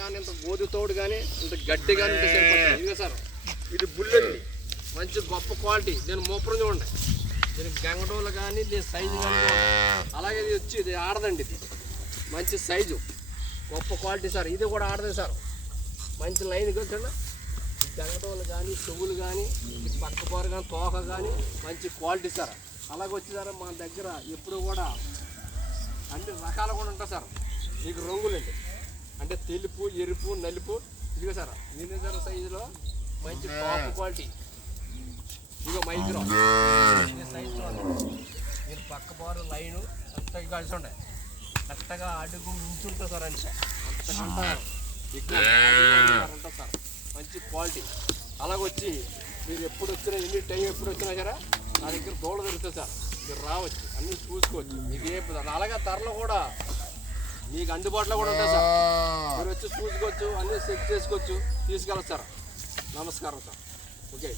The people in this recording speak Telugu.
కానీ ఇంత గోధు తోడు కానీ ఇంత గడ్డి కానీ ఉంటే సరిపోతుంది. ఇదిగో సార్, ఇది బుల్లెట్ మంచి గొప్ప క్వాలిటీ. దీని మూపరం చూడండి, దీనికి గంగడోలు కానీ దీని సైజు కానీ. అలాగే ఇది వచ్చి ఇది ఆడదండి, ఇది మంచి సైజు గొప్ప క్వాలిటీ సార్. ఇది కూడా ఆడదే సార్, మంచి లైన్ చూడండి. గంగడోలు కానీ చెవులు కానీ పక్కపారు కానీ తోక కానీ మంచి క్వాలిటీ సార్. అలాగే వచ్చి సార్ మా దగ్గర ఎప్పుడు కూడా అన్ని రకాలు కూడా ఉంటాయి సార్. మీకు రంగులండి అంటే తెలుపు, ఎరుపు, నలుపు. ఇదిగో సార్ వినిగర్ సైజులో మంచి టాప్ క్వాలిటీ. ఇదిగో మైక్రో సైజు మీరు పక్క బారు లైను అంతగా కలిసి ఉండే కరెక్ట్గా అడుగు మించుంటుంది సార్. అంటే అంతకంటే ఎక్కువ ఉంటుంది సార్, మంచి క్వాలిటీ. అలాగొచ్చి మీరు ఎప్పుడు వచ్చినా ఎన్ని టైం ఎప్పుడు వచ్చినా సరే నా దగ్గర దోళ దొరుకుతుంది సార్. మీరు రావచ్చు, అన్నీ చూసుకోవచ్చు. మీకు ఏ అలాగే ధరలు కూడా మీకు అందుబాటులో కూడా ఉంటాయి సార్. మీరు వచ్చి చూసుకోవచ్చు, అన్నీ సెట్ చేసుకోవచ్చు, తీసుకెళ్ళచ్చు సార్. నమస్కారం సార్. ఓకే.